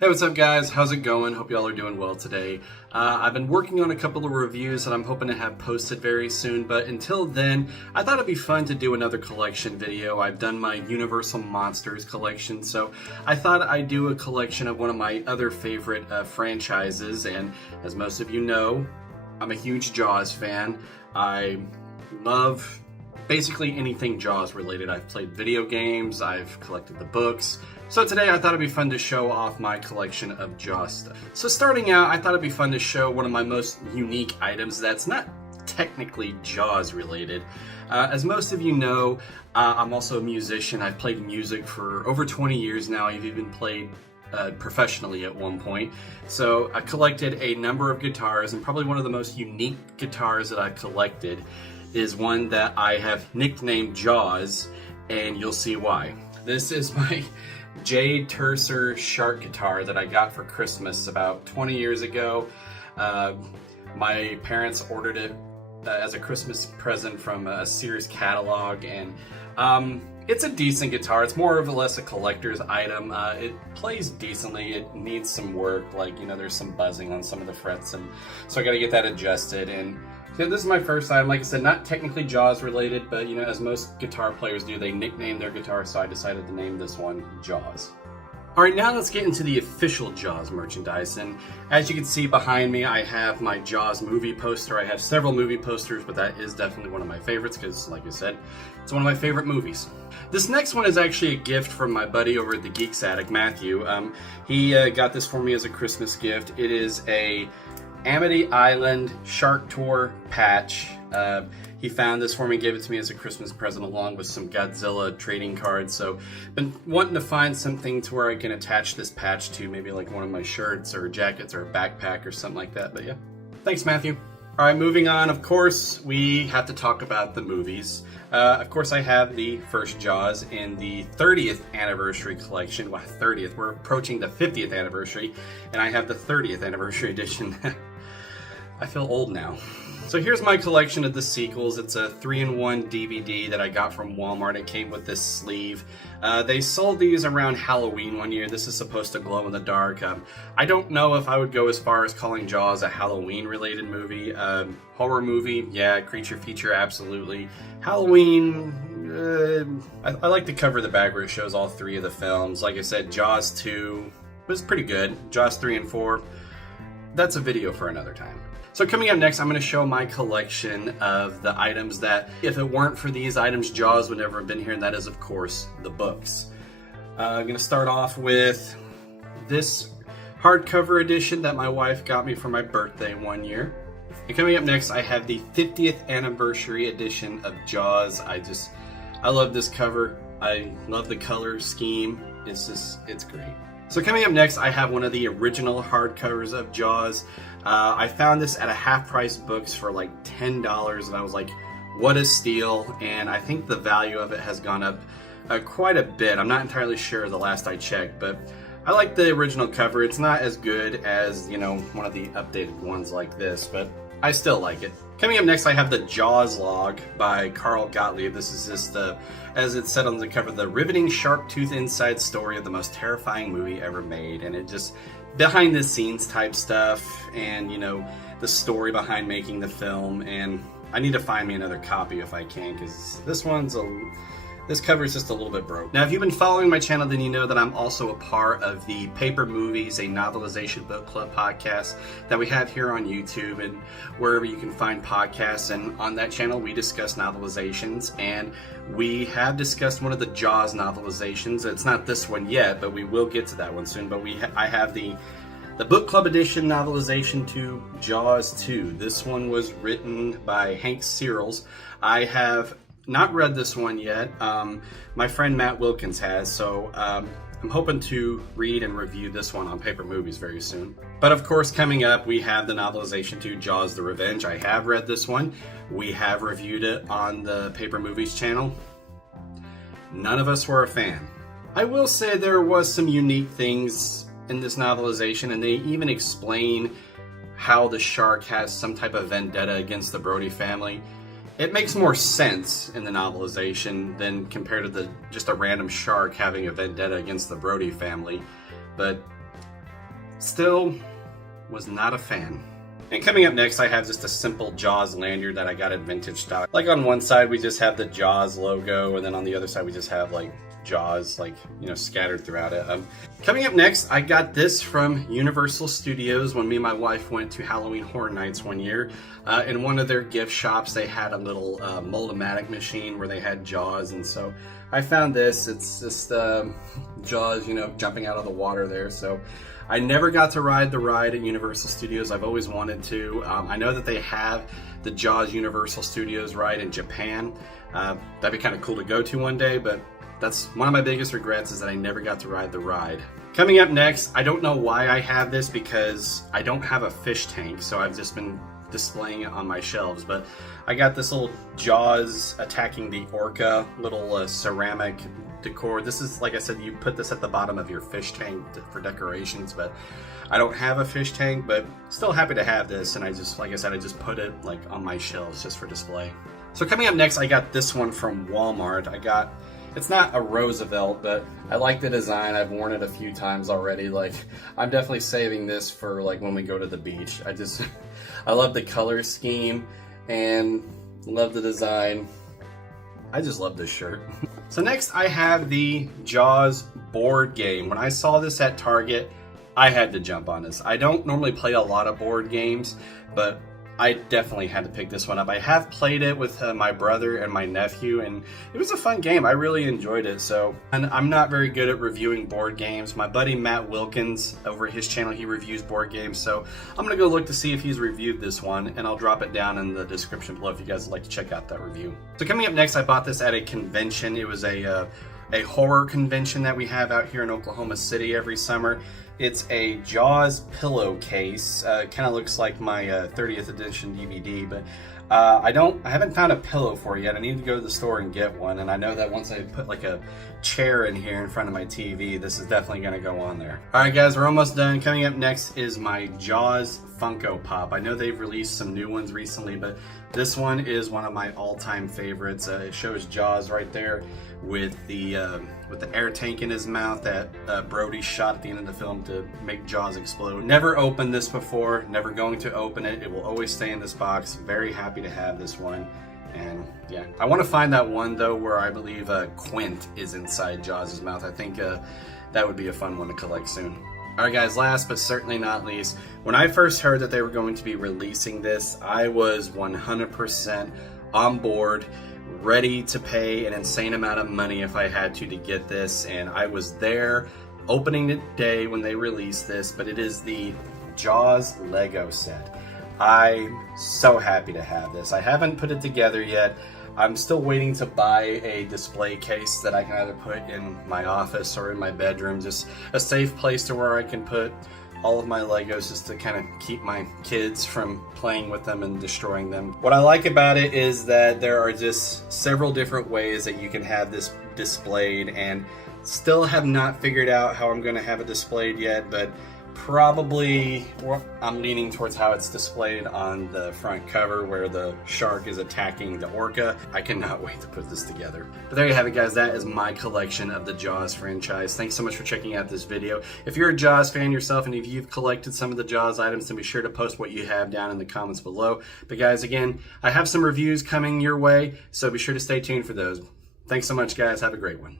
Hey, what's up guys? How's it going? Hope y'all are doing well today. I've been working on a couple of reviews that I'm hoping to have posted very soon, but until then, I thought it'd be fun to do another collection video. I've done my Universal Monsters collection, so I thought I'd do a collection of one of my other favorite franchises, and as most of you know, I'm a huge Jaws fan. I love basically anything Jaws related. I've played video games, I've collected the books. So today I thought it'd be fun to show off my collection of Jaws stuff. So starting out, I thought it'd be fun to show one of my most unique items that's not technically Jaws related. As most of you know, I'm also a musician. I've played music for over 20 years now. I've even played professionally at one point. So I collected a number of guitars, and probably one of the most unique guitars that I've collected is one that I have nicknamed Jaws, and you'll see why. This is my J. Terser Shark guitar that I got for Christmas about 20 years ago. My parents ordered it as a Christmas present from a Sears catalog, and it's a decent guitar. It's more or less a collector's item. It plays decently. It needs some work, like, you know, there's some buzzing on some of the frets, and so I gotta get that adjusted. And so this is my first item. Like I said, not technically Jaws related, but you know, as most guitar players do, they nickname their guitar, so I decided to name this one Jaws. Alright, now let's get into the official Jaws merchandise, and as you can see behind me, I have my Jaws movie poster. I have several movie posters, but that is definitely one of my favorites because, like I said, it's one of my favorite movies. This next one is actually a gift from my buddy over at the Geeks Attic, Matthew. He got this for me as a Christmas gift. It is a Amity Island Shark Tour patch. He found this for me, gave it to me as a Christmas present along with some Godzilla trading cards. So been wanting to find something to where I can attach this patch to, maybe like one of my shirts or jackets or a backpack or something like that. But yeah, thanks Matthew. All right, moving on. Of course, we have to talk about the movies. Of course, I have the first Jaws in the 30th anniversary collection. Well, 30th, we're approaching the 50th anniversary, and I have the 30th anniversary edition. I feel old now. So here's my collection of the sequels. It's a 3-in-1 DVD that I got from Walmart. It came with this sleeve. They sold these around Halloween one year. This is supposed to glow in the dark. I don't know if I would go as far as calling Jaws a Halloween related movie. Horror movie, yeah. Creature feature, absolutely. Halloween, I like the cover of the bag where it shows all three of the films. Like I said, Jaws 2 was pretty good. Jaws 3 and 4, that's a video for another time. So coming up next, I'm going to show my collection of the items that, if it weren't for these items, Jaws would never have been here, and that is, of course, the books. I'm going to start off with this hardcover edition that my wife got me for my birthday one year. And coming up next, I have the 50th anniversary edition of Jaws. I love this cover. I love the color scheme. It's great. So coming up next, I have one of the original hardcovers of Jaws. I found this at a half-price books for like $10, and I was like, what a steal. And I think the value of it has gone up quite a bit. I'm not entirely sure the last I checked, but I like the original cover. It's not as good as, you know, one of the updated ones like this, but I still like it. Coming up next, I have the Jaws log by Carl Gottlieb. This is just as it said on the cover, the riveting shark tooth inside story of the most terrifying movie ever made. And it just, behind the scenes type stuff, and you know, the story behind making the film. And I need to find me another copy if I can, because this cover is just a little bit broke. Now, if you've been following my channel, then you know that I'm also a part of the Paper Movies, a novelization book club podcast that we have here on YouTube and wherever you can find podcasts. And on that channel, we discuss novelizations, and we have discussed one of the Jaws novelizations. It's not this one yet, but we will get to that one soon. But I have the book club edition novelization to Jaws 2. This one was written by Hank Searles. I have not read this one yet. My friend Matt Wilkins has, so I'm hoping to read and review this one on Paper Movies very soon. But of course, coming up, we have the novelization to Jaws: The Revenge. I have read this one. We have reviewed it on the Paper Movies channel. None of us were a fan. I will say there was some unique things in this novelization, and they even explain how the shark has some type of vendetta against the Brody family. It makes more sense in the novelization than compared to just a random shark having a vendetta against the Brody family. But still was not a fan. And coming up next, I have just a simple Jaws lanyard that I got at Vintage Stock. Like on one side, we just have the Jaws logo, and then on the other side, we just have like Jaws, like, you know, scattered throughout it. Coming up next, I got this from Universal Studios when me and my wife went to Halloween Horror Nights one year. In one of their gift shops, they had a little Mold-O-Matic machine where they had Jaws, and so I found this. It's just Jaws, you know, jumping out of the water there. So I never got to ride the ride at Universal Studios. I've always wanted to. I know that they have the Jaws Universal Studios ride in Japan. That'd be kind of cool to go to one day, but that's one of my biggest regrets, is that I never got to ride the ride. Coming up next, I don't know why I have this, because I don't have a fish tank, so I've just been displaying it on my shelves, but I got this little Jaws attacking the orca little ceramic decor. This is, like I said, you put this at the bottom of your fish tank for decorations, but I don't have a fish tank, but still happy to have this, and I just, like I said, I just put it like on my shelves just for display. So coming up next, I got this one from Walmart. It's not a Roosevelt, but I like the design. I've worn it a few times already. Like, I'm definitely saving this for like when we go to the beach. I love the color scheme and love the design. I just love this shirt. So next I have the Jaws board game. When I saw this at Target, I had to jump on this. I don't normally play a lot of board games, but I definitely had to pick this one up. I have played it with my brother and my nephew, and it was a fun game. I really enjoyed it. And I'm not very good at reviewing board games. My buddy Matt Wilkins, over his channel, he reviews board games, so I'm gonna go look to see if he's reviewed this one, and I'll drop it down in the description below if you guys would like to check out that review. So coming up next, I bought this at a convention. It was a horror convention that we have out here in Oklahoma City every summer. It's a Jaws pillowcase. Kind of looks like my 30th edition DVD, but I haven't found a pillow for it yet. I need to go to the store and get one, and I know that once I put like a chair in here in front of my TV, this is definitely going to go on there. Alright guys, we're almost done. Coming up next is my Jaws Funko Pop. I know they've released some new ones recently, but this one is one of my all-time favorites. It shows Jaws right there with the air tank in his mouth that Brody shot at the end of the film to make Jaws explode. Never opened this before, never going to open it. It will always stay in this box. Very happy to have this one. And yeah, I want to find that one though where I believe Quint is inside Jaws' mouth. I think that would be a fun one to collect soon. Alright guys, last but certainly not least, when I first heard that they were going to be releasing this, I was 100% on board, ready to pay an insane amount of money if I had to get this, and I was there opening day when they released this. But it is the Jaws Lego set. I'm so happy to have this. I haven't put it together yet. I'm still waiting to buy a display case that I can either put in my office or in my bedroom, just a safe place to where I can put all of my Legos, just to kind of keep my kids from playing with them and destroying them. What I like about it is that there are just several different ways that you can have this displayed, and still have not figured out how I'm going to have it displayed yet, but probably I'm leaning towards how it's displayed on the front cover where the shark is attacking the orca. I cannot wait to put this together. But there you have it guys, that is my collection of the Jaws franchise. Thanks so much for checking out this video. If you're a Jaws fan yourself and if you've collected some of the Jaws items, then be sure to post what you have down in the comments below. But guys, again, I have some reviews coming your way, so be sure to stay tuned for those. Thanks so much guys, have a great one.